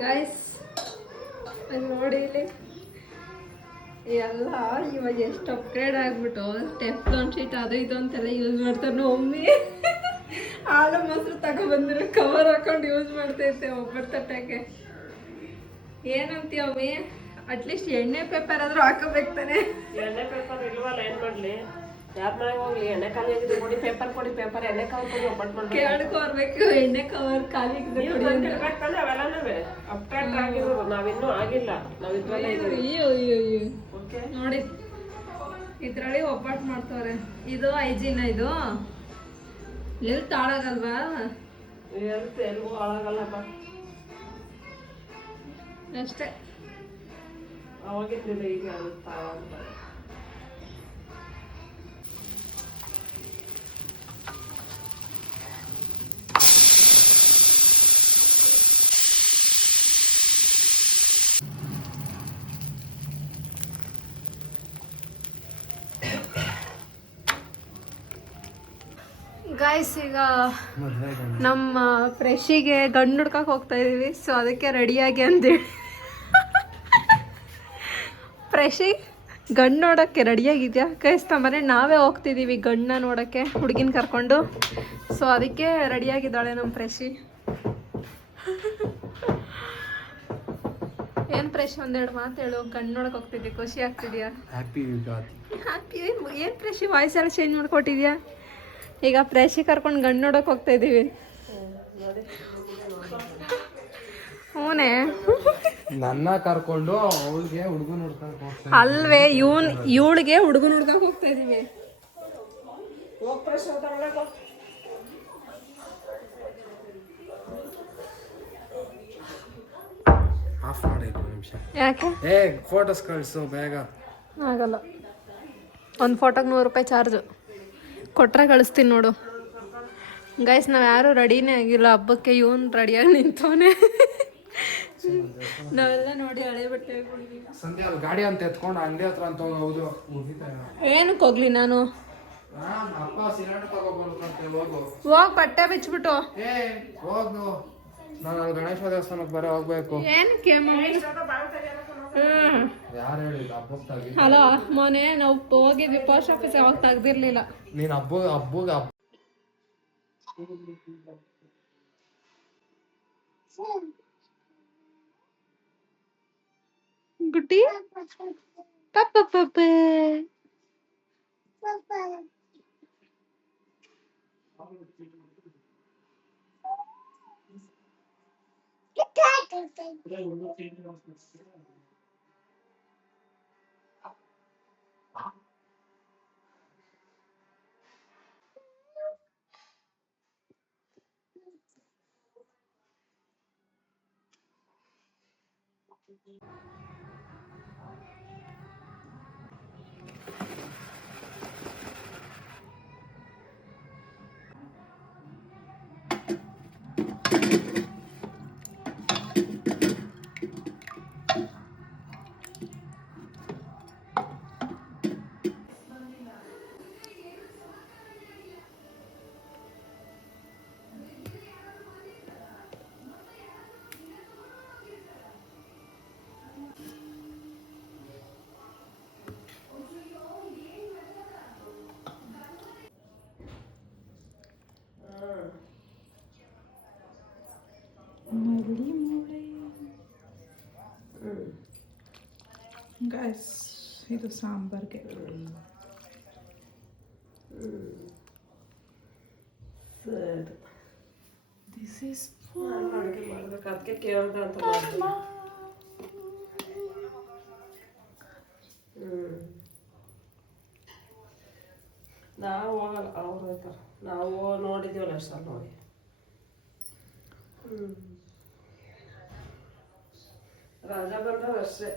Guys ನೋಡಿ ಇಲ್ಲಿ ಎಲ್ಲ ಇವಾಗ ಎಷ್ಟು ಅಪ್ಗ್ರೇಡ್ ಆಗ್ಬಿಟ್ಟು ಟೆಫ್ಲಾನ್ ಶೀಟ್ ಅದು ಇದು ಅಂತೆಲ್ಲ ಯೂಸ್ ಮಾಡ್ತಾರೆ ಒಮ್ಮೆ ಹಾಲು ಮೊಸರು ತಗೊಬಂದ್ರೆ ಕವರ್ ಹಾಕೊಂಡು ಯೂಸ್ ಮಾಡ್ತೈತೆ ಒಬ್ಬರ ತಟ್ಟಕ್ಕೆ. ಏನಂತೀಯ ಒಮ್ಮೆ? ಅಟ್ಲೀಸ್ಟ್ ಎಣ್ಣೆ ಪೇಪರ್ ಆದ್ರೂ ಹಾಕೋಬೇಕು ತಾನೆ. ಎಣ್ಣೆ ಪೇಪರ್ ಇಲ್ವಲ್ಲ, ಏನ್ ಮಾಡ್ಲಿ? ಯಾರ ಮನೆಗೆ ಹೋಗ್ಲಿ? ಎಣ್ಣೆ ಖಾಲಿ ಆಗಿದೆ, ಕೊಡಿ ಪೇಪರ್, ಕೊಡಿ ಪೇಪರ್, ಎಣ್ಣೆ ಕವರ್ ಕೊಡಿ, ಒಬ್ಬಟ್ಟು ಮಾಡ್ಬೇಕು. ಕೇಳ್ಕೊರ್ಬೇಕು ಎಣ್ಣೆ ಕವರ್ ಖಾಲಿ ಆಗಿದೆ ಕೊಡಿ ಅಂತ. ಅವೆಲ್ಲವೇ ಅಪ್ಡೇಟ್ ಆಗಿರೋದು, ನಾವಿನ್ನೂ ಆಗಿಲ್ಲ, ನಾವು ಇದ್ರಲ್ಲೇ ಇದೀವಿ. ಅಯ್ಯೋ ನೋಡಿ ಇದ್ರಲ್ಲಿ ಒಬ್ಬಟ್ಟು ಮಾಡ್ತವ್ರೆ. ಇದು ಐಜಿನ, ಇದು ಎಲ್ಲಿ ತಾಳಾಗಲ್ವಾ? ಎಲ್ಗೂ ಹಾಳಾಗಲ್ಲಪ್ಪ ಅಷ್ಟೇ. ಅವಾಗಿದ್ದಿಲ್ಲ, ಈಗ ಆಗುತ್ತಾ ಅಂತ. ಗಾಯ್ಸ್, ಈಗ ನಮ್ಮ ಫ್ರೆಶಿಗೆ ಗಂಡು ಹುಡ್ಕಕ್ಕೆ ಹೋಗ್ತಾ ಇದೀವಿ. ಸೊ ಅದಕ್ಕೆ ರೆಡಿಯಾಗಿ ಅಂದೇಳಿ ಫ್ರೆಶಿ ಗಂಡು ನೋಡೋಕ್ಕೆ ರೆಡಿಯಾಗಿದ್ಯಾ ಗೈಸ್? ನಮ್ಮನೆ ನಾವೇ ಹೋಗ್ತಿದ್ದೀವಿ ಗಂಡನ್ನ ನೋಡೋಕ್ಕೆ, ಹುಡುಗಿನ ಕರ್ಕೊಂಡು. ಸೊ ಅದಕ್ಕೆ ರೆಡಿಯಾಗಿದ್ದಾಳೆ ನಮ್ಮ ಫ್ರೆಶಿ. ಏನು ಫ್ರೆಶ್ ಒಂದೆರಡು ಮಾತು ಹೇಳು. ಗಂಡು ನೋಡಕ್ಕೆ ಹೋಗ್ತಿದ್ಯಾ, ಖುಷಿ ಆಗ್ತಿದ್ಯಾ? ಹ್ಯಾಪಿ ಏನು ಫ್ರೆಶಿ ವಾಯ್ಸ್ ಎಲ್ಲ ಚೇಂಜ್ ಮಾಡ್ಕೊಟ್ಟಿದ್ಯಾ? ಈಗ ಫ್ರೆಶಿ ಕರ್ಕೊಂಡು ಗಂಡು ನೋಡೋಕೆ ಹೋಗ್ತಾ ಇದ್ದೀವಿ. ಹೂನೇ, ನನ್ನ ಕರ್ಕೊಂಡು ಅವಳಿಗೆ ಹುಡುಗನ ಹುಡ್ಕೊಂಡು ಹೋಗ್ತಾ ಅಲ್ವೇ ಇವಳಿಗೆ ಹುಡುಗನ ಹುಡ್ಕಕ್ಕೆ ಹೋಗ್ತಾ ಇದ್ದೀವಿ. ಆಫ್ ಮಾಡಿ 2 ನಿಮಿಷ. ಯಾಕೆ? ಫೋಟೋಸ್ ಕಳಿಸು ಬೇಗ. ಆಗಲ್ಲ, ಒಂದು ಫೋಟೋಗೆ 100 ರೂಪಾಯಿ ಚಾರ್ಜು. ಕೊಟ್ರೆ ಕಳಿಸ್ತೀನಿ ನೋಡು. ಗೈಸ್, ನಾವು ಯಾರೂ ರೆಡಿನೇ ಆಗಿಲ್ಲ ಹಬ್ಬಕ್ಕೆ. ಇವನು ರೆಡಿಯಾಗಿ ನಿಂತವನೆ. ನಾವೆಲ್ಲ ನೋಡಿ ಹಳೆ ಬಟ್ಟೆ ಸಂಧ್ಯಾ ಗಾಡಿ ಅಂತ ಎತ್ಕೊಂಡು ಅಂಗಡಿ ಹತ್ರ ಅಂತ ಹೌದು. ಏನಕ್ಕೆ ಹೋಗ್ಲಿ ನಾನು? ಅಪ್ಪ ಸಿಲಿಂಡರ್ ತಗೋಬರ್ಬೇಕಂತೆ, ಹೋಗಿ ಬಟ್ಟೆ ಬಿಚ್ಬಿಟ್ಟು. ಹೋಗು, ನಾನು ಅಲ್ಲಿ ಗಣೇಶ ದೇವಸ್ಥಾನಕ್ಕೆ ಬರೋ ಹೋಗ್ಬೇಕು. ಏನಕ್ಕೆ ಯಾರು ಹೇಳಿಲ್ಲ ಹಬ್ಬಕ್ಕಾಗಿ? ಹಲೋ ಮೊನ್ನೆ ನಾವು ಹೋಗಿದ್ವಿ ಪೋಸ್ಟ್ ಆಫೀಸ್, ಯಾವಾಗ ತೆಗ್ದಿರ್ಲಿಲ್ಲ. ನೀನು ಹಬ್ಬಗೆ ಗುಡ್ಡಿ ಪಪ್ಪ ಪಪ್ಪ ಗೈಸ್, ಇದು ಸಾಂಬಾರ್ಗೆ. ದಿಸ್ ಈಸ್ ಅಡುಗೆ ಮಾಡ್ಬೇಕು, ಅದಕ್ಕೆ ಕೇಳ್ದೆ ಅಂತ ನಾವು ಹೋಗಲ್ಲ, ಅವ್ರು ಹೋಗ್ತಾರೆ. ನಾವು ನೋಡಿದ್ದೀವಲ್ಲ ಅಷ್ಟು ಸಲ ನೋಡಿ. ರಾಜ ಬಂದ್ರೆ ಅಷ್ಟೇ.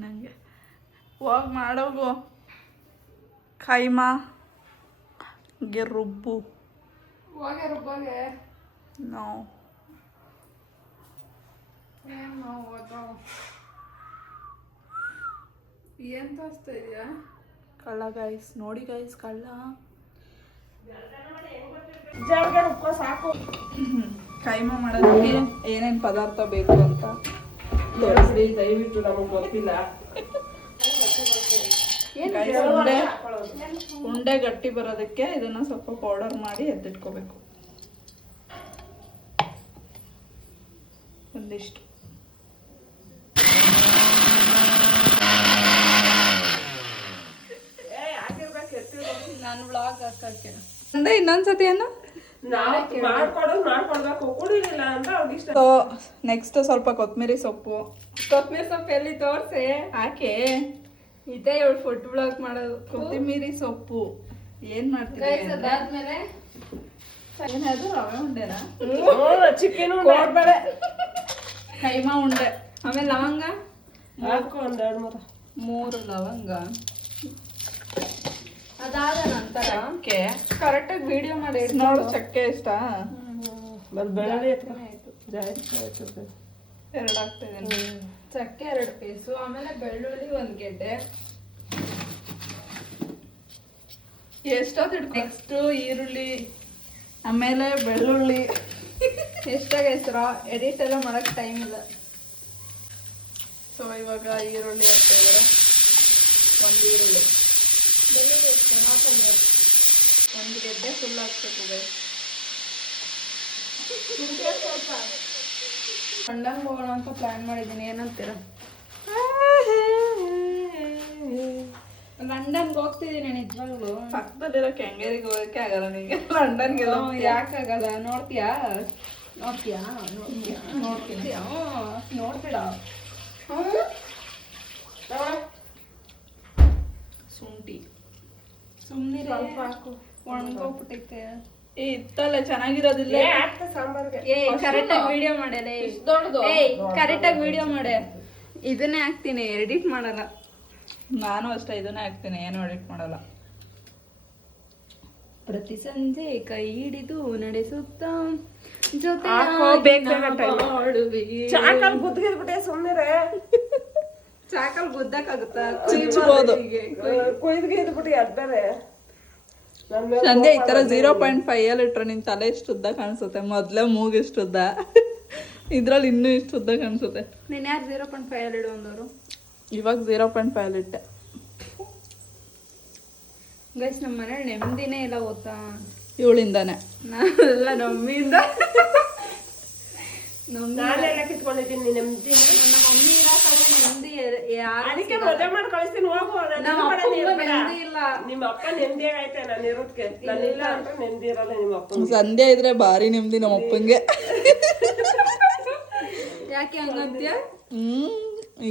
ನನಗೆ ಹೋಗಿ ಮಾಡೋಗು ಕೈಮಾಗೆ ರುಬ್ಬು. ಹೋಗೆ ರುಬ್ಬೋಗೆ ನಾವು ಏನು ತೋರಿಸ್ತಾ ಇದೆಯಾ? ಕಳ್ಳ ಗೈಸ್, ನೋಡಿ ಗೈಸ್, ಕಳ್ಳ. ಜಾಳ್ಗೆ ರುಬ್ಕೋ ಸಾಕು. ಕೈಮಾ ಮಾಡೋದಕ್ಕೆ ಏನೇನು ಪದಾರ್ಥ ಬೇಕು ಅಂತ ತೋರಿಸ್ರಿ ದಯವಿಟ್ಟು, ನಮಗೆ ಗೊತ್ತಿಲ್ಲ. Guys, ಉಂಡೆ ಗಟ್ಟಿ ಬರೋದಕ್ಕೆ ಇದನ್ನ ಸ್ವಲ್ಪ ಪೌಡರ್ ಮಾಡಿ ಎತ್ತಿಟ್ಕೋಬೇಕು. ಒಂದಿಷ್ಟು ನಾನು ವ್ಲಾಗ್ ಹಾಕಕ್ಕೆ ಅಂದ್ರೆ ಇನ್ನೊಂದ್ಸತಿ ಅನ್ನ ಮಾಡ್ಕೊಡ್ಬೇಕು, ಕುಡಿಲಿಲ್ಲ ಅಂದ್ರೆ ಅವ್ರಿಗೆ ಇಷ್ಟ. ನೆಕ್ಸ್ಟ್ ಸ್ವಲ್ಪ ಕೊತ್ತಂಬರಿ ಸೊಪ್ಪು ಎಲ್ಲಿ ತೋರ್ಸಿ ಹಾಕಿ. ಇದೇ ಇವಳು ಫುಡ್ ಬ್ಲಾಗ್ ಮಾಡೋದು. ಕೊತ್ತಂಬರಿ ಸೊಪ್ಪು ಏನ್ ಮಾಡ್ತೀವಿ ಗೈಸ್ ಅದಾದ್ಮೇಲೆ ಏನದು ರವೆ ಉಂಡೆನಾ? ಚಿಕನ್ ಕೋಡ್ಬೇಳೆ, ಕೈಮಾ ಉಂಡೆ, ಆಮೇಲೆ ಲವಂಗ ಹಾಕು ಒಂದ್ 3 ಲವಂಗ. ಅದಾದ ನಂತರ ಚಕ್ಕೆ ಕರೆಕ್ಟಾಗಿ ವಿಡಿಯೋ ಮಾಡಿ ನೋಡು, ಚಕ್ಕೆ ಇಷ್ಟ ಬೆಳ್ಳುಳ್ಳಿ ಜಾಸ್ತಿ 2 ಹಾಕ್ತಾ ಇದೀನಿ. ಚಕ್ಕೆ 2 ಪೀಸು, ಆಮೇಲೆ ಬೆಳ್ಳುಳ್ಳಿ 1 ಗೆಡ್ಡೆ. ಎಷ್ಟೊತ್ತು ನೆಕ್ಸ್ಟ್ ಈರುಳ್ಳಿ, ಆಮೇಲೆ ಬೆಳ್ಳುಳ್ಳಿ. ಎಷ್ಟಾಗ ಹೆಸರು ಎಡಿಟ್ ಎಲ್ಲ ಮಾಡಕ್ ಟೈಮ್ ಇಲ್ಲ. ಸೊ ಇವಾಗ ಈರುಳ್ಳಿ ಹಾಕ್ತಾ ಇದ್ದಾರೆ. 1 ಈರುಳ್ಳಿ, ಬೆಳ್ಳುಳ್ಳಿ ಎಷ್ಟು 1 ಗೆಡ್ಡೆ ಫುಲ್ ಹಾಕ್ಬೇಕು guys. ಲಂಡನ್ಗೆ ಹೋಗೋಣ ಅಂತ ಪ್ಲಾನ್ ಮಾಡಿದ್ದೀನಿ, ಏನಂತೀರ? ಲಂಡನ್ಗೆ ಹೋಗ್ತಿದ್ದೀನಿ ನಿಜವಾಗ್ಲು. ಪಕ್ಕದಲ್ಲಿರೋ ಕೆಂಗೇರಿಗೆ ಹೋಗಕ್ಕೆ ಆಗಲ್ಲ ನಿಂಗೆ. ಲಂಡನ್ಗೆಲ್ಲ ಯಾಕಾಗಲ್ಲ? ನೋಡ್ತೀಯಾ ನೋಡ್ತೀಯಾ ನೋಡ್ತೀಯಾ ನೋಡ್ತೀನಿ. ನೋಡ್ಬೇಡ. ಶುಂಠಿ ಸುಮ್ಮನೆ ಸ್ವಲ್ಪ ಹಾಕು. ಒಣಗೋಗ್ಬಿಟ್ಟೈತೆ. ಏ ಇತ್ತಲ್ಲ ಚೆನ್ನಾಗಿರೋದಿಲ್ಲ. ಸಾಂಬಾರ್ಗೆ ಏ ಕರೆಕ್ಟಾಗಿ ವಿಡಿಯೋ ಮಾಡಲ್ಲ. ದೊಡ್ಡದು ಕರೆಕ್ಟಾಗಿ ವಿಡಿಯೋ ಮಾಡೆ. ಇದನ್ನೇ ಹಾಕ್ತೀನಿ, ಎಡಿಟ್ ಮಾಡಲ್ಲ. ನಾನು ಅಷ್ಟೇ ಇದನ್ನೇ ಹಾಕ್ತೀನಿ, ಏನು ಎಡಿಟ್ ಮಾಡಲ್ಲ. ಪ್ರತಿ ಸಂಜೆ ಕೈ ಹಿಡಿದು ನಡೆಸುತ್ತ ಜೊತೆ ಹಾಕೋ, ಬೇಗ ಬೇಗ time. ಮಾಡುವೆ. ಚಾಕಲ್ ಗುದ್ದಿದ್ಬಿಟ್ಟೆ ಸುಮ್ಮನೆ ಚಾಕಲ್ ಗುದ್ದಕ್ಕಾಗುತ್ತಾ? ಚುಚ್ಬೋದು. ಕೊಯ್ದ್ಗಿದ್ಬಿಟ್ಟು ಅದ್ಬೇರೆ ಸಂಜೆ ಈ ತರ 0.5 ಅಲ್ಲಿ ಇಟ್ರೆ ನಿನ್ ತಲೆ ಇಷ್ಟು ಉದ್ದ ಕಾಣಿಸುತ್ತೆ. ಮೊದ್ಲೇ ಮೂಗ್ ಇಷ್ಟು ಉದ್ದ, ಇದ್ರಲ್ಲಿ ಇನ್ನೂ ಇಷ್ಟು ಉದ್ದ ಕಾಣಿಸುತ್ತೆ. ನೀನ್ ಯಾರು 0.5 ಅಲ್ಲಿ ಇಡು ಅಂದವರು? ಇವಾಗ 0.5 ಅಲ್ಲಿ ಇಟ್ಟೆ. ಗೈಸ್ ನಮ್ಮ ಮನೇಲಿ ನೆಮ್ಮದಿನೇ ಇಲ್ಲ ಗೊತ್ತಾ? ಇವಳಿಂದಾನೆ. ನಾನೆಲ್ಲ ನಮ್ಮಿಂದ. ನಾನೆಲ್ಲ ಕಿತ್ಕೊಂಡಿದ್ದೀನಿ ನೆಮ್ಮದಿ. ನನ್ನ ಮಮ್ಮಿ ಇರೋ ಕಡೆ ನೆಮ್ಮದಿ ಯಾರು ಅದಕ್ಕೆ ಮದುವೆ ಮಾಡಿ ಕಳಿಸ್ತೀನಿ, ಹೋಗು. ನಮ್ಮ ಅಪ್ಪಂಗೂ ನೆಮ್ಮದಿ ಇಲ್ಲ. ನಿಮ್ಮ ಅಪ್ಪ ನೆಮ್ಮದಿಯಾಗೈತೆ ನಾನು ಇರೋದಕ್ಕೆ. ನಾನಿಲ್ಲ ಅಂದ್ರೆ ನೆಮ್ಮದಿ ಇರಲ್ಲ ನಿಮ್ಮ ಅಪ್ಪ. ಸಂಧ್ಯಾ ಇದ್ರೆ ಭಾರಿ ನೆಮ್ಮದಿ ನಮ್ಮ ಅಪ್ಪಂಗೆ. ಯಾಕೆ ಹಂಗಂತ್ಯ?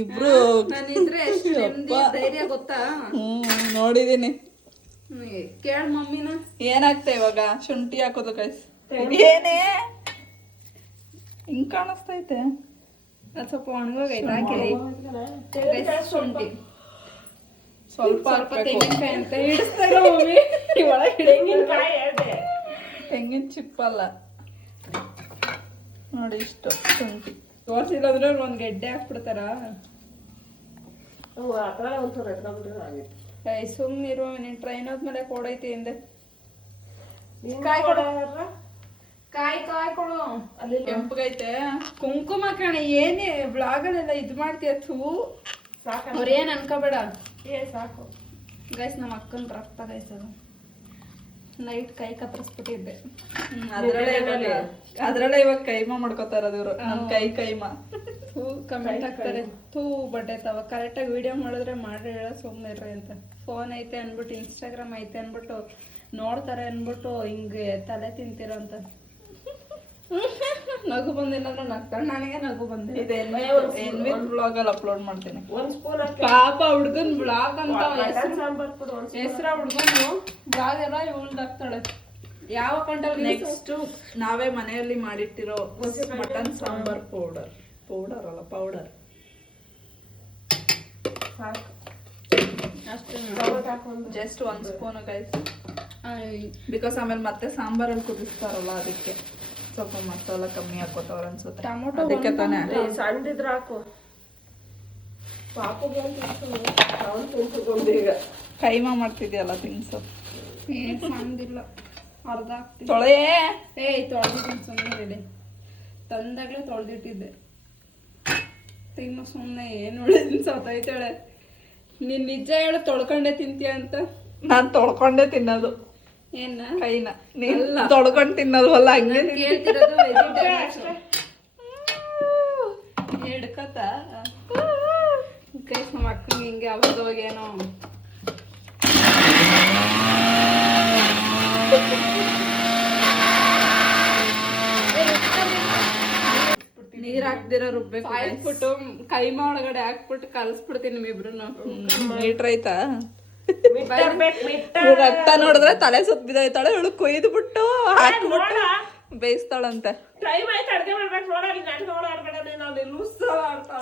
ಇಬ್ರು ನಾನಿದ್ರೆ ಎಷ್ಟು ನೆಮ್ಮದಿ ಧೈರ್ಯ ಗೊತ್ತಾ? ನೋಡಿದೀನಿ. ಕೇಳ ಮಮ್ಮಿನ. ಏನಾಗ್ತಾ ಇವಾಗ? ಶುಂಠಿ ಹಾಕೋದು ಕೈಸ್. ಏನೇ ಹಿಂಗ್ ಕಾಣಿಸ್ತೈತೆ? ಅದು ಸ್ವಲ್ಪ ಒಣಗೋಗೈತೆ, ಹಾಕಿರಿ. ಶುಂಠಿ ಸ್ವಲ್ಪ ಸ್ವಲ್ಪ ತೆಂಗಿನಕಾಯಿ ಅಂತ ಹಿಡಿಸ್ತಾರ ಮಮ್ಮಿ. ಒಳಗೆ ತೆಂಗಿನಕಾಯಿ ಹೇಳ್ದೆ. ತೆಂಗಿನ ಚಿಪ್ಪಲ್ಲ ನೋಡಿ, ಇಷ್ಟು ಶುಂಠಿ. ತೋರ್ಸಿಲ್ಲಂದ್ರೆ ಅವ್ರು 1 ಗೆಡ್ಡೆ ಹಾಕ್ಬಿಡ್ತಾರ. ಆ ಥರ ಒಂಚೂರು ಎತ್ಕೊಂಡ್ಬಿಟ್ರೆ ಆಗಿತ್ತು. ಸುಮ್ಮನಿರು, ನೀನ್ ಟ್ರೈನ್ ಹೋದ್ಮೇಲೆ ಕೊಡೈತಿ ಹಿಂದೆ. ಕಾಯಿ ಕೊಡ ಕಾಯಿ ಕೊಡು. ಅಲ್ಲಿ ಕೆಂಪಗೈತೆ. ಕುಂಕುಮ ಕಣ, ಏನೇ ಬ್ಲಾಗಲ್ಲೆಲ್ಲ ಇದು ಮಾಡ್ತೀಯ? ಥೂ, ಸಾಕ ಅವ್ರೇನ್ ಅನ್ಕೋಬೇಡ. ಸಾಕು ಗೈಸ್ ನಮ್ಮ ಅಕ್ಕನ ರಕ್ತ ಗೈಸ್. ಅದು ನೈಟ್ ಕೈ ಕತ್ತರಿಸ್ಬಿಟ್ಟಿದ್ದೆ. ಅದ್ರಲ್ಲೇ ಇವಾಗ ಕೈಮಾ ಮಾಡ್ಕೋತಾ ಇರೋದು ಇವ್ರು. ನಮ್ ಕೈಮಾ. ಥೂ ಕಮೆಂಟ್ ಹಾಕ್ತಾರೆ, ಥೂ ಬಡ್ಡೈತವ. ಕರೆಕ್ಟಾಗಿ ವಿಡಿಯೋ ಮಾಡಿದ್ರೆ ಮಾಡ್ರಿ, ಹೇಳ ಸುಮ್ಮನಿರ್ರಿ ಅಂತ. ಫೋನ್ ಐತೆ ಅನ್ಬಿಟ್ಟು, ಇನ್ಸ್ಟಾಗ್ರಾಮ್ ಐತೆ ಅನ್ಬಿಟ್ಟು ನೋಡ್ತಾರೆ ಅನ್ಬಿಟ್ಟು ಹಿಂಗೆ ತಲೆ ತಿಂತಿರೋ ಅಂತ. ನಗು ಬಂದಿಲ್ಲ ಅಂದ್ರೆ ನಗ್ತಾರೆ, ನನಗೆ ನಗು ಬಂದಿಲ್ಲ. ಇದು ಬ್ಲಾಗ್ ಅಲ್ಲಿ ಅಪ್ಲೋಡ್ ಮಾಡ್ತೀನಿ. ಒಂದ್ ಸ್ಪೂನ್ ಪಾಪ ಹುಡ್ಗನ್ ಬ್ಲಾಗ್ ಅಂತ ಸಾಂಬಾರ್ ಕೊಡು. ಹೆಸ್ರ ಹುಡ್ಗನು ಬ್ಲಾಗ್ ಎಲ್ಲ ಇವಳ್ದು ಹಾಕ್ತಾಳೆ. ಯಾವ ಕಂಟಲ್ಲಿ ನೆಕ್ಸ್ಟ್ ನಾವೇ ಮನೆಯಲ್ಲಿ ಮಾಡಿಟ್ಟಿರೋ ಮಟನ್ ಸಾಂಬಾರ್ ಪೌಡರ್ ಅಲ್ಲ ಪೌಡರ್ ಸಾಕು. ಅಷ್ಟೇ. Just 1 spoon guys. ಬಿಕಾಸ್ ಆಮೇಲೆ ಮತ್ತೆ ಸಾಂಬಾರಲ್ಲಿ ಕುದಿಸ್ತಾರಲ್ಲ, ಅದಕ್ಕೆ ಸ್ವಲ್ಪ ಮಸಾಲ ಕಮ್ಮಿ ಹಾಕೋತವ್ರ ಅನ್ಸುತ್ತೆ. ಟೊಮೊಟೊ ಅದಕ್ಕೆ ತಾನೇ ಸಣ್ಣದಿದ್ರೆ ಹಾಕು. ಪಾಪು ಬಂದು ಈಗ ಕೈಮಾ ಮಾಡ್ತಿದ್ಯಲ್ಲ ತಿನ್ಸು. ಸಂದಿಲ್ಲ ಅರ್ಧ ಹಾಕ್ತೀನಿ. ತೊಳೆ ತೊಳೆದಿದ್ದೀನಿ ಸುಮ್ಮನೆ ರೆಡಿ ತಂದಾಗಲೇ ತೊಳೆದಿಟ್ಟಿದ್ದೆ. ತಿನ್ನು ಸುಮ್ಮನೆ ಏನು ಉಳಿದಿನ ಸತ್ತೈತಾಳೆ. ನೀನ್ ನಿಜ ಹೇಳು ತೊಳ್ಕೊಂಡೆ ತಿಂತೀಯ ಅಂತ. ನಾನ್ ತೊಳ್ಕೊಂಡೆ ತಿನ್ನೋದು ಏನ ಕೈನ. ನೀನ್ ತೊಳ್ಕೊಂಡ್ ತಿನ್ನೋದಲ್ಲ ಹಂಗೆ ಕೇಳ್ತಿರೋದು ಹಿಡ್ಕತ ಕೈ ನಮ್ಮ ಅಕ್ಕಂಗೆ ಹಿಂಗೆ ಅವಾಗೇನೋ ನೀರ್ ಹಾಕ್ದಿರ ರುಬ್ಬೇಕು. ಹಾಕ್ಬಿಟ್ಟು ಕೈಮಾ ಒಳಗಡೆ ಹಾಕ್ಬಿಟ್ಟು ಕಲ್ಸ್ಬಿಡ್ತೀನಿ ನಿಮ್ಮಿಬ್ರು. ಮೀಟ್ರ್ ಆಯ್ತಾ? ರಕ್ತ ನೋಡಿದ್ರೆ ತಲೆ ಸುತ್ತ ಬಿದ್ದಾಯ್ತಾಳೆ. ಇವಳು ಕೊಯ್ದು ಬಿಟ್ಟು ಹಾಕ್ಬಿಟ್ಟು ಬೇಯಿಸ್ತಾಳಂತೆ.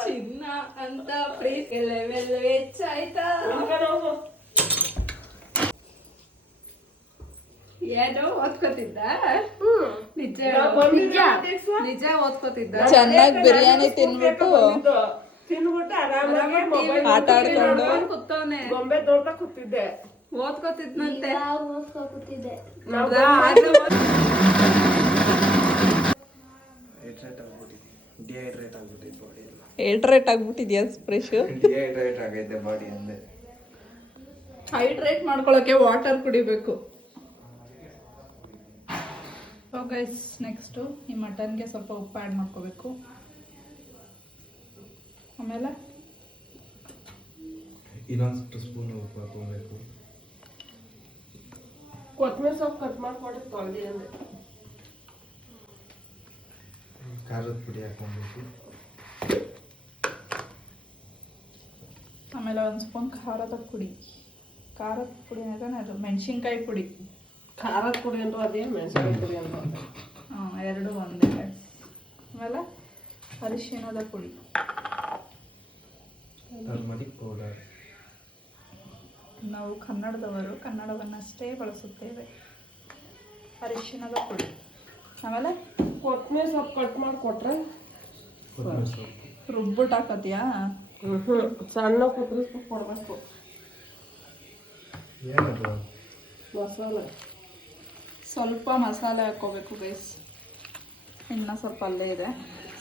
ಚಿನ್ನ ಅಂತ ಪ್ರೀತಿ ಹೆಚ್ಚಾಯ್ತಾ? ಏನೋ ಓದ್ಕೋತಿದ್ದ? ನಿಜ ನಿಜ ಓದ್ಕೋತಿದ್ದ? ಚೆನ್ನಾಗಿ ಬಿರಿಯಾನಿ ತಿನ್ಬಿಟ್ಟು ಆರಾಮಾಗಿ ಆಟ ಆಡ್ಕೊಂಡು ಕೂತವನೆ ಗೊಂಬೆ ದೊಡ್ಡ ಕೂತಿದ್ದೆ. ಓದ್ಕೋತಿದ್ನಂತೆ. ಏಟ್ರೇಟ್ ಆಗ್ಬಿಟ್ಟಿದ್ಯಾ ಸ್ಪ್ರೆಶ್? ಆಗೈತೆ ಬಾಡಿ ಅಂದೆ. ಹೈಡ್ರೇಟ್ ಮಾಡ್ಕೊಳಕ್ಕೆ ವಾಟರ್ ಕುಡಿಬೇಕು. ಗೈಸ್ ನೆಕ್ಸ್ಟು ಈ ಮಟನ್ಗೆ ಸ್ವಲ್ಪ ಉಪ್ಪು ಆ್ಯಡ್ ಮಾಡ್ಕೋಬೇಕು. ಆಮೇಲೆ ಇನ್ನೊಂದು ಸ್ಪೂನ್ ಉಪ್ಪು ಹಾಕೋಬೇಕು. ಕೊತ್ತಂಬರಿ ಸೊಪ್ಪು ಕಟ್ ಮಾಡ್ಕೊಡಿ ತೊಳೆದಿ ಅಂದೆ. ಖಾರದ ಪುಡಿ ಹಾಕೊಬೇಕು. ಆಮೇಲೆ ಒಂದು ಸ್ಪೂನ್ ಖಾರದ ಪುಡಿ. ಖಾರದ ಪುಡಿ ಅಂದ್ರೆ ಅದು ಮೆಣಸಿನ್ಕಾಯಿ ಪುಡಿ. ಖಾರದ ಪುಡಿ ಅಂದ್ರು ಅದೇ, ಮೆಣಸಿನಕಾಯಿ ಪುಡಿ ಅಂದ್ರು ಅದೇ. ಎರಡು ಒಂದೇ. ಆಮೇಲೆ ಅರಿಶಿಣದ ಪುಡಿ, ಟರ್ಮರಿಕ್ ಪೌಡರ್. ನಾವು ಕನ್ನಡದವರು ಕನ್ನಡವನ್ನಷ್ಟೇ ಬಳಸುತ್ತೇವೆ. ಅರಿಶಿಣದ ಪುಡಿ. ಆಮೇಲೆ ಕೊತ್ತಂಬರಿ ಸೊಪ್ಪು ಕಟ್ ಮಾಡಿಕೊಟ್ರೆ ಕೊತ್ತಂಬರಿ ಸೊಪ್ಪು ರುಬ್ಬಿಟ್ಟು ಹಾಕತ್ತೀಯಾ? ಸಣ್ಣ ಕೊತ್ತಂಬರಿ ಸೊಪ್ಪು ಕೊಡಬೇಕು. ಏನದು? ಮಸಾಲೆ ಸ್ವಲ್ಪ ಮಸಾಲೆ ಹಾಕ್ಕೋಬೇಕು ಗೈಸ್. ಇನ್ನು ಸ್ವಲ್ಪ ಅಲ್ಲೇ ಇದೆ,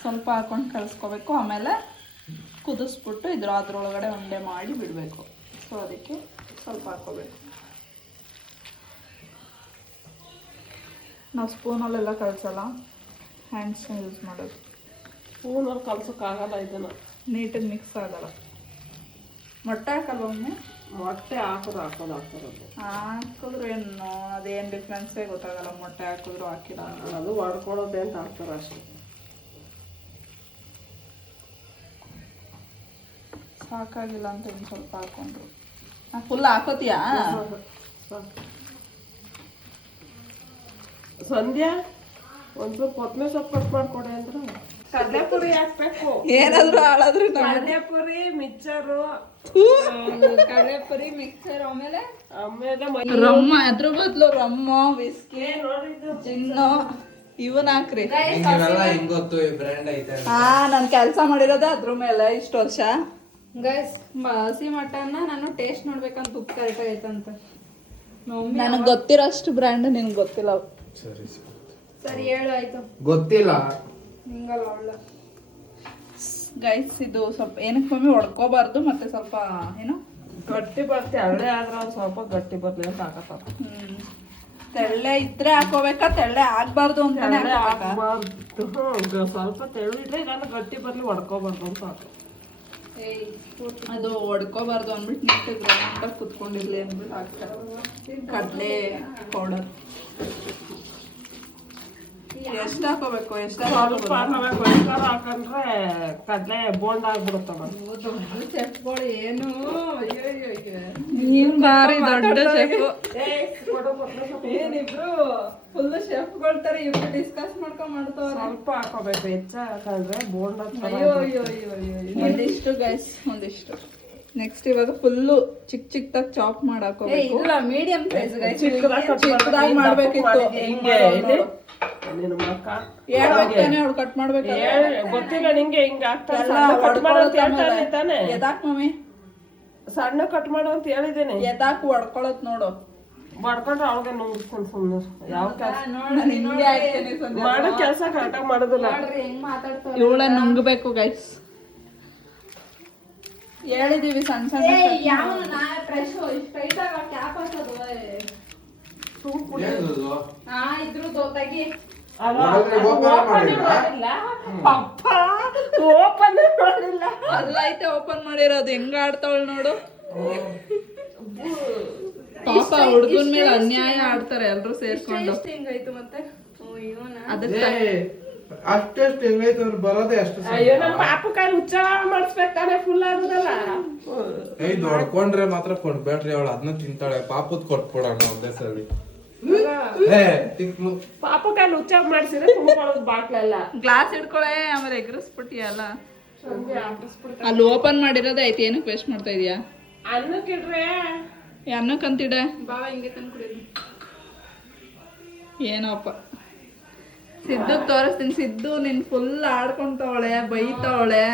ಸ್ವಲ್ಪ ಹಾಕೊಂಡು ಕಲಿಸ್ಕೋಬೇಕು. ಆಮೇಲೆ ಕುದಿಸ್ಬಿಟ್ಟು ಅದ್ರೊಳಗಡೆ ಉಂಡೆ ಮಾಡಿ ಬಿಡಬೇಕು. ಸೊ ಅದಕ್ಕೆ ಸ್ವಲ್ಪ ಹಾಕ್ಕೋಬೇಕು. ನಾವು ಸ್ಪೂನಲ್ಲೆಲ್ಲ ಕಲಿಸಲ್ಲ, ಹ್ಯಾಂಡ್ಸ್ನ ಯೂಸ್ ಮಾಡೋದು. ಸ್ಪೂನಲ್ಲಿ ಕಲ್ಸೋಕ್ಕಾಗಲ್ಲ ಇದನ್ನು, ನೀಟಾಗಿ ಮಿಕ್ಸ್ ಆಗಲ್ಲ. ಮೊಟ್ಟೆ ಹಾಕಲ್ಲ ಒಮ್ಮೆ? ಮೊಟ್ಟೆ ಹಾಕಿದ್ರು ಹಾಕಿದ್ರು ಏನು ಅದೇನು ಡಿಫ್ರೆನ್ಸೇ ಗೊತ್ತಾಗಲ್ಲ. ಮೊಟ್ಟೆ ಹಾಕಿದ್ರು ಹಾಕಿಲ್ಲ ಅದು ಹೊಡ್ಕೊಳ್ಳೋದೆ ಅಂತ ಹಾಕ್ತಾರೆ ಅಷ್ಟೇ. ಸಾಕಾಗಿಲ್ಲ ಅಂತ ಇನ್ನು ಸ್ವಲ್ಪ ಹಾಕೊಂಡ್ರು. ಫುಲ್ ಹಾಕೋತೀಯಾ? ಸಂಧ್ಯಾ ಒಂಚೂರು ಕೊತ್ತಂಬರಿ ಸೊಪ್ಪು ಕಟ್ ಮಾಡ್ಕೊಡಿ ಅಂದ್ರೆ ಕಡಲೆಪುರಿ ಹಾಕ್ಬೇಕು. ಏನಾದ್ರು ಹಾಳಾದ್ರೆ ಕಡಲೆಪುರಿ ಮಿಕ್ಸರು, ಕಡಲೆಪುರಿ ಮಿಕ್ಸರ್, ಆಮೇಲೆ ರಮ್ಮ, ಅದ್ರ ಬದಲು ರಮ್ಮ, ಬಿಸ್ಕಿ, ನೋಡಿದ್ದು ಜಿನ್ನು ಇವನ್ ಹಾಕ್ರಿ. ಇವೆಲ್ಲ ಹೆಂಗ್ ಗೊತ್ತು? ಈ ಬ್ರ್ಯಾಂಡ್ ಐತೆ. ನಾನು ಕೆಲಸ ಮಾಡಿರೋದೇ ಅದ್ರ ಮೇಲೆ ಇಷ್ಟು ವರ್ಷ. ಗೈಸ್ ಹಸಿ ಮಟನ್ನ ನಾನು ಟೇಸ್ಟ್ ನೋಡ್ಬೇಕಂತ ಉಪ್ಪು ಕರೆಕ್ಟ್ ಆಯ್ತಂತ. ನನಗೆ ಗೊತ್ತಿರೋ ಅಷ್ಟು ಬ್ರ್ಯಾಂಡ್ ನಿನ್ಗೆ ಗೊತ್ತಿಲ್ಲ. ಸರಿ ಸರಿ ಹೇಳು ಆಯ್ತು. ಗೊತ್ತಿಲ್ಲ. ಹಿಂಗಲ್ಲ ಅವಳ ಗೈಸ್ ಇದು ಸ್ವಲ್ಪ ಏನಕ್ಕೆ ಮಮ್ಮಿ ಹೊಡ್ಕೋಬಾರ್ದು, ಮತ್ತೆ ಸ್ವಲ್ಪ ಏನು ಗಟ್ಟಿ ಬರ್ತಿ ಹಳ್ಳೆ ಆದ್ರೆ ಒಂದು ಸ್ವಲ್ಪ ಗಟ್ಟಿ ಬರ್ಲಿ ಅಂತ ಹಾಕತ್ತಾರ. ತೆಳ್ಳೆ ಇದ್ರೆ ಹಾಕೋಬೇಕಾ, ತೆಳ್ಳೆ ಆಗ್ಬಾರ್ದು ಅಂತಾನೆ ಹಾಕೋಬೇಕಾ? ಸ್ವಲ್ಪ ತೆಳ್ಳಿದ್ರೆ ಇಲ್ಲ ಗಟ್ಟಿ ಬರ್ಲಿ, ಹೊಡ್ಕೋಬಾರ್ದು ಅಂತ ಹಾಕ. ಅದು ಹೊಡ್ಕೋಬಾರ್ದು ಅಂದ್ಬಿಟ್ಟು ನೀಟಾಗಿ ರೌಂಡಾಗಿ ಕುತ್ಕೊಂಡಿರ್ಲಿ ಅಂದ್ಬಿಟ್ಟು ಹಾಕ್ತಾರೆ ಕಡಲೆ ಪೌಡರ್. ಎಷ್ಟು ಹಾಕೋಬೇಕು? ಎಷ್ಟು ಸ್ವಲ್ಪ ಹಾಕೋಬೇಕು. ಹಾಕಂದ್ರೆ ಕಡಲೆ ಬೋಂಡ ಆಗ್ಬಿಡುತ್ತವ. ಚೆಫ್ಗಳು ಏನು ನೀನ್ ಬಾರಿ ದೊಡ್ಡ ಶೆಫ್. ಏನಿಬ್ರು ಫುಲ್ ಶೆಫ್ಗಳ ತರ ಇವ್ರು ಡಿಸ್ಕಸ್ ಮಾಡ್ಕೊಂಡ್ ಮಾಡ್ತಾವ್ರೆ. ಸ್ವಲ್ಪ ಹಾಕೋಬೇಕು, ಹೆಚ್ಚ ಹಾಕಂದ್ರೆ ಬೋಂಡ. ಅಯ್ಯೋ ಅಯ್ಯೋ ಅಯ್ಯೋ ಅಯ್ಯೋ. ಒಂದಿಷ್ಟು ಗೈಸ್, ಒಂದಿಷ್ಟು. ನೆಕ್ಸ್ಟ್ ಇವಾಗ ಫುಲ್ಲು ಚಿಕ್ಕದಾಗಿ ಚಾಪ್ ಮಾಡಾಕೋಬೇಕು. ಇಲ್ಲ ಮೀಡಿಯಂ ಸೈಜ್ ಗೈಸ್, ಚಿಕ್ಕದಾಗಿ ಮಾಡ್ಬೇಕಿತ್ತು. ಹಿಂಗೆ ನಿನ್ನ ಮಕ್ಕ ಹೇಳ್ಬೇಕೇನೆ ಅವ್ಳು ಕಟ್ ಮಾಡ್ಬೇಕು. ಗೊತ್ತಿಲ್ಲ ನಿಂಗೆ ಹಿಂಗ ಆಗ್ತಾರೆ. ಕಟ್ ಮಾಡೋದು ಹೇಳ್ತಾನೆ ತಾನೆ. ಎದಾಕ್ ಮಮ್ಮಿ ಸಣ್ಣ ಕಟ್ ಮಾಡು ಅಂತ ಹೇಳಿದ್ದೇನೆ. ಎದಾಕ್ ಹೊಡ್ಕೊಳತ್ ನೋಡು. ಮಾಡ್ಕೊಂಡ್ರೆ ಅವಳಿಗೆ ನುಂಗಿಸ್ಕೊಂಡು ಸುಮ್ಮನೆ ಯಾವ ಕೆಲಸ ನಾನ್ ಹಿಂಗೆ ಹಾಕ್ತೀನಿ ಸಂಧ್ಯಾ. ಮಾಡೋ ಕೆಲಸ ಕರೆಕ್ಟಾಗಿ ಮಾಡೋದಿಲ್ಲ. ಹೆಂಗ್ ಮಾತಾಡ್ತಾವ ಇವಳ ನುಂಗ್ಬೇಕು ಗೈಸ್. ಹೇಳಿದೀವಿ ಸಣ್ಣ ಸಣ್ಣ ಯಾವ ನಾ ಫ್ರೆಶ್ ಸ್ಟ್ರೈಟ್ ಆಗ ಕ್ಯಾಪ್ ಹಾಕೋದು ಏನದು? ಹಾ ಇದ್ರದ್ದು ತೆಗಿ ಓಪನ್ ಮಾಡಿಲ್ಲ. ಅಲ್ಲೈತೆ ಓಪನ್ ಮಾಡಿರೋದು. ಹೆಂಗ ಆಡ್ತಾವಳು ನೋಡು. ಪಾಪ ಹುಡುಗನ್ ಮೇಲೆ ಅನ್ಯಾಯ ಆಡ್ತಾರೆ ಎಲ್ರು ಸೇರ್ಕೊಂಡು. ಹಿಂಗಾಯ್ತು ಮತ್ತೆ ಅದಕ್ಕೆ ಅಷ್ಟೆಷ್ಟು ಹೆಂಗೈತೆ ಅವ್ರು ಬರೋದೇ ಅಷ್ಟು ಅಯ್ಯೋ ನಮ್ಮ ಪಾಪ ಕೈ ಹುಚ್ಚ ಮಾಡಿಸ್ಬೇಕಾನೆ ಫುಲ್ ಆಗುದಲ್ಲ. ಏಯ್ ದೊಡ್ಕೊಂಡ್ರೆ ಮಾತ್ರ ಕೊಡ್ಬೇಡ್ರಿ ಅವಳು ಅದನ್ನ ತಿಂತಾಳೆ. ಪಾಪದ್ ಕೊಟ್ಬಿಡೋಣ ಒಂದೇ ಸರಿ. ಪಾಪ ಕೈ ಹುಚ್ಚ ಮಾಡಿಸಿದ್ರೆ ತುಂಬ್ಕೊಳ್ಳೋದು ಬಾಟ್ಲೆಲ್ಲ. ಗ್ಲಾಸ್ ಹಿಡ್ಕೊಳೆ ಆಮೇಲೆ ಎಗ್ರಿಸ್ಬಿಟ್ಟಿಯಲ್ಲ. ಅಲ್ಲಿ ಓಪನ್ ಮಾಡಿರೋದೇ ಐತಿ. ಏನಕ್ಕೆ ವೇಸ್ಟ್ ಮಾಡ್ತಾ ಇದೀಯಾ? ಅನ್ನಕ್ಕಿಡ್ರೆ ಅನ್ನಕ್ಕಂತಿಡ ಬಾವ ಹಿಂಗೆ ತಂದು ಕುಡಿಯೋದು. ಏನೋಪ್ಪ ಸಿದ್ದುಗ್ ತೋರಿಸ್ತೀನಿ. ಸಿದ್ದು ನಿನ್ ಫುಲ್ ಆಡ್ಕೊಂತವಳೆ, ಬೈತವಳೆ.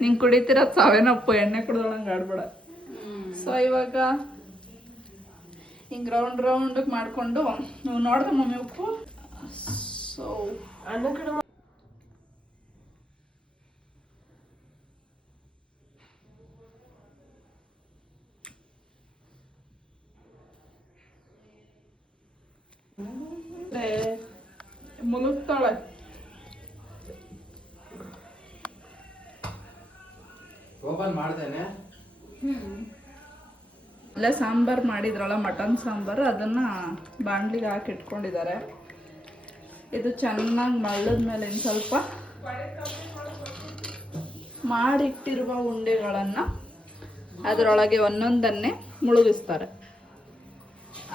ನಿಂಗೆ ಕುಡಿತಿರೋದು ಸಾವೇನಪ್ಪ. ಎಣ್ಣೆ ಕುಡ್ದೊಳಂಗೆ ಆಡ್ಬೇಡ. ಸೊ ಇವಾಗ ಹಿಂಗೆ ರೌಂಡ್ ರೌಂಡ್ ಮಾಡ್ಕೊಂಡು ನೀವು ನೋಡ್ದೆ ಮಮ್ಮಿ ಉಪ್ಪು. ಸೊ ಅನ್ನಕ್ಕಿಡ ಮುಳುಗ್ತಾಳೆ. ಓಪನ್ ಮಾಡ್ದೇನೆ. ಅಲ್ಲೇ ಸಾಂಬಾರು ಮಾಡಿದ್ರಲ್ಲ, ಮಟನ್ ಸಾಂಬಾರು, ಅದನ್ನ ಬಾಣಲಿಗೆ ಹಾಕಿ ಇಟ್ಕೊಂಡಿದ್ದಾರೆ. ಇದು ಚೆನ್ನಾಗಿ ಮಳ್ಳದ ಮೇಲೆ ಇನ್ನು ಸ್ವಲ್ಪ ಮಾಡಿಟ್ಟಿರುವ ಉಂಡೆಗಳನ್ನು ಅದರೊಳಗೆ ಒಂದೊಂದನ್ನೇ ಮುಳುಗಿಸ್ತಾರೆ.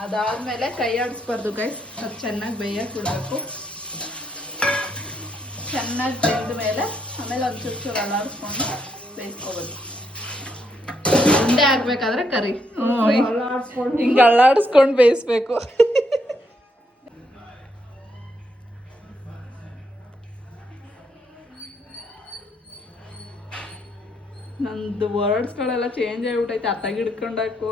ಅದಾದಮೇಲೆ ಕೈ ಆಡಿಸ್ಬಾರ್ದು ಗೈಸ್. ಅದು ಚೆನ್ನಾಗಿ ಬೇಯಕ್ಕೆ ಬಿಡಬೇಕು. ಚೆನ್ನಾಗಿ ಬೆಂದ ಮೇಲೆ ಆಮೇಲೆ ಒಂದು ಚೂರು ಅಲ್ಲಾಡಿಸ್ಕೊಂಡು ಬೇಯಿಸ್ಕೋಬೇಕು. ಉಂಡೆ ಹಾಕ್ಬೇಕಾದ್ರೆ ಕರಿ ಹಿಂಗೆ ಅಲ್ಲಾಡಿಸ್ಕೊಂಡು ಬೇಯಿಸ್ಬೇಕು. ನಂದು ವರ್ಡ್ಸ್ಗಳೆಲ್ಲ ಚೇಂಜ್ ಆಗಿಬಿಟ್ಟೈತೆ. ಅತ್ತಾಗಿ ಹಿಡ್ಕೊಂಡಾಕು.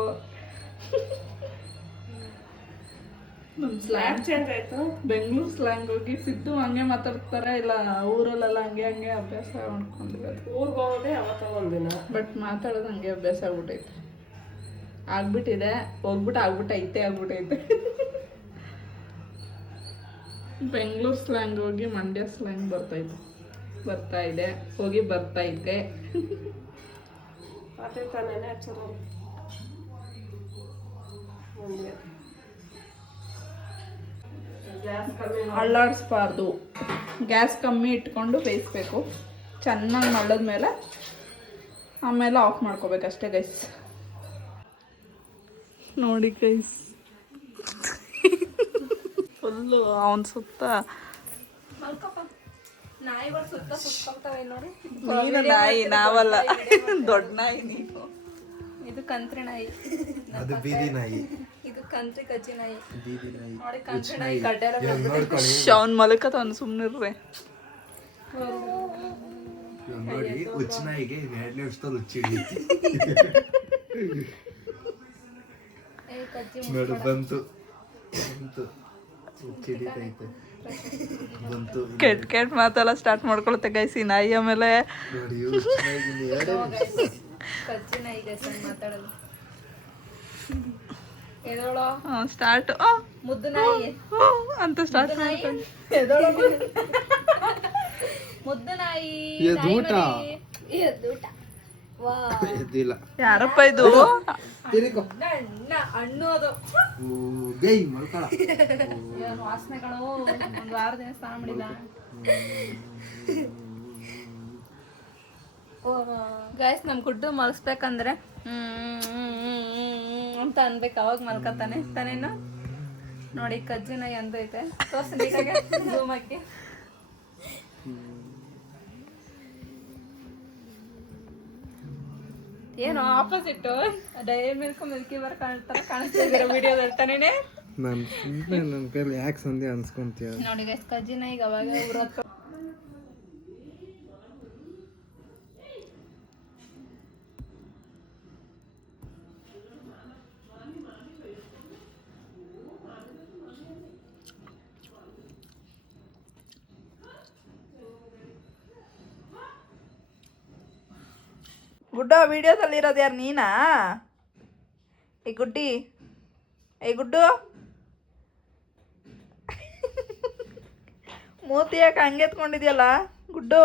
ನಮ್ಮ ಸ್ಲ್ಯಾಂಗ್ ಚೇಂಜ್ ಆಯ್ತು. ಬೆಂಗಳೂರು ಸ್ಲ್ಯಾಂಗ್ ಹೋಗಿ ಸಿದ್ದು ಹಂಗೆ ಮಾತಾಡ್ತಾರೆ. ಇಲ್ಲ ಊರಲ್ಲೆಲ್ಲ ಹಂಗೆ ಹಂಗೆ ಅಭ್ಯಾಸ ಮಾಡ್ಕೊಂಡಿರೋದು. ಊರಿಗೆ ಹೋಗೋದೇ ಅವತ್ತ ಒಂದಿನ. ಬಟ್ ಮಾತಾಡೋದು ಹಂಗೆ ಅಭ್ಯಾಸ ಆಗ್ಬಿಟ್ಟೈತೆ. ಆಗ್ಬಿಟ್ಟಿದೆ. ಹೋಗ್ಬಿಟ್ಟು ಆಗ್ಬಿಟ್ಟೈತೆ. ಬೆಂಗಳೂರು ಸ್ಲ್ಯಾಂಗ್ ಹೋಗಿ ಮಂಡ್ಯ ಸ್ಲ್ಯಾಂಗ್ ಬರ್ತಾ ಇದೆ. ಹೋಗಿ ಬರ್ತೈತೆ. ಅದೇ ತಾನೇ ನ್ಯಾಚುರಲ್. ಅಳ್ಳಾಡಿಸ್ಬಾರ್ದು. ಗ್ಯಾಸ್ ಕಮ್ಮಿ ಇಟ್ಕೊಂಡು ಬೇಯಿಸ್ಬೇಕು. ಚೆನ್ನಾಗಿ ಮಳ್ಳದ್ಮೇಲೆ ಆಮೇಲೆ ಆಫ್ ಮಾಡ್ಕೋಬೇಕು ಅಷ್ಟೇ ಗೈಸ್. ನೋಡಿ ಗೈಸ್, ಫುಲ್ಲು ಅವನ ಸುತ್ತ ನಾಯಿಗಳು ಸುತ್ತ ಸುತ್ತೋಗ್ತವೆ ನೋಡಿ. ನೀನು ನಾಯಿ, ನಾವಲ್ಲ. ದೊಡ್ಡ ನಾಯಿ ನೀನು. ಇದು ಕಂತ್ರಿ ನಾಯಿ. ಅದು ಬೀದಿ ನಾಯಿ. ಇದು ಕಂತ್ರಿ ಕಜ್ಜಿ ನಾಯಿ. ಬೀದಿ ನಾಯಿ. ನೋಡಿ ಕಂತ್ರಿ ನಾಯಿ ಗಡ್ಡೆ ಅವ್ನ ಮಲಕತ ಅವ್ನು ಸುಮ್ಮನಿರ್ರೆ. ನೋಡಿ ಹುಚ್ಚ ನಾಯಿಗೆ 2 ನಿಮಿಷದಲ್ಲಿ ಹುಚ್ಚ ಹಿಡಿಯುತ್ತೆ. ನೋಡಿ ಬಂತು ಹುಚ್ಚ ಹಿಡಿತೈತೆ. ಬಂತು ಕೆಟ್ಟ ಮಾತೆಲ್ಲ ಸ್ಟಾರ್ಟ್ ಮಾಡ್ಕೊಳುತ್ತೆ ಗೈಸ್ ಈ ನಾಯಿ. ಆಮೇಲೆ ನೋಡಿ ಹುಚ್ಚ ನಾಯಿಗೆ ಕಜ್ಜಿ ನಾಯಿ ಗೈಸ್ ಮಾತಾಡೋದು. ಎದೋಳೋ ಸ್ಟಾರ್ಟ್ ಮುದ್ದು ನಾಯಿ ಅಂತ ಸ್ಟಾರ್ಟ್ ಮಾಡ್ಕೊಂಡು ಮುದ್ದು ನಾಯಿ. ಎದ್ದೂಟ. ಎದ್ದೂಟ. ವಾ ಎದ್ದಿಲ್ಲ. ಯಾರಪ್ಪ ಇದು? ತಿರುಗೋ. ಹಣ್ಣು ಅದು. ಗೈ ಮಲ್ಕಳ. ವಾಸನೆಗಳು. ಒಂದು ವಾರದಿಂದ ಸ್ನಾನ ಮಾಡಿಲ್ಲ ಗೈಸ್. ನಮ್ ಗುಡ್ಡು ಮಲ್ಸ್ಬೇಕಂದ್ರೆ ಅಂತ ಅನ್ಬೇಕು. ಅವಾಗ ಮಲ್ಕತಾನೆ ತಾನೇನು. ನೋಡಿ ಕಜ್ಜಿ ನಾಯಿ ಅಂತೈತೆ. ತೋರ್ಸಿ ನೀಟಾಗೆ ಝೂಮ್ ಹಾಕಿ. ಏನು opposite dairy milk Milky bar ಕಾಣಿಸ್ತಾ ಇದೀರ ವಿಡಿಯೋದಲ್ಲಿ ತಾನೇನೆ. ನನ್ನ ಕೈಲಿ ಯಾಕೆ ಸಂಧಿ ಅನ್ಸ್ಕೊಂತೀಯ? ನೋಡಿ ಗೈಸ್ ಕಜ್ಜಿ ನಾಯಿಗೆ ಅವಾಗ ಊರ ಗುಡ್ಡು ವಿಡಿಯೋದಲ್ಲಿ ಇರೋದು ಯಾರು ನೀನಾ? ಏ ಗುಡ್ಡಿ, ಏ ಗುಡ್ಡು, ಮೂತಿ ಯಾಕೆ ಹಂಗೆ ಎತ್ಕೊಂಡಿದ್ಯಲ್ಲ ಗುಡ್ಡು?